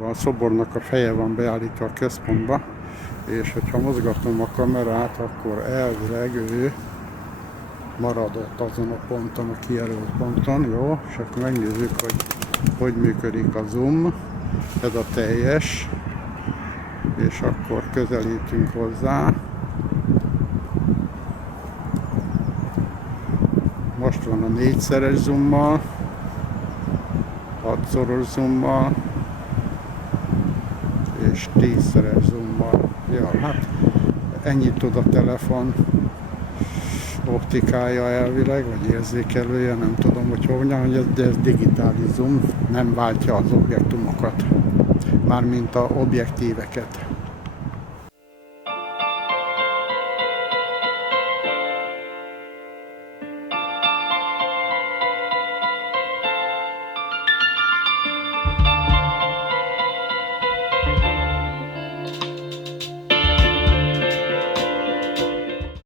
szoborban. A szobornak a feje van beállítva a központba, és hogyha mozgatom a kamerát, akkor elvileg ő maradott azon a ponton, a kijelölt ponton, jó? És akkor megnézzük, hogy működik a zoom, ez a teljes, és akkor közelítünk hozzá. Most van a 4-szeres zoommal, 6-szoros zoommal, és 10-szeres zoommal. Ja, hát ennyit tud a telefon optikája elvileg, vagy érzékelője, nem tudom, hogy hogyan, de ez digitális zoom, nem váltja az objektumokat, mármint a objektíveket.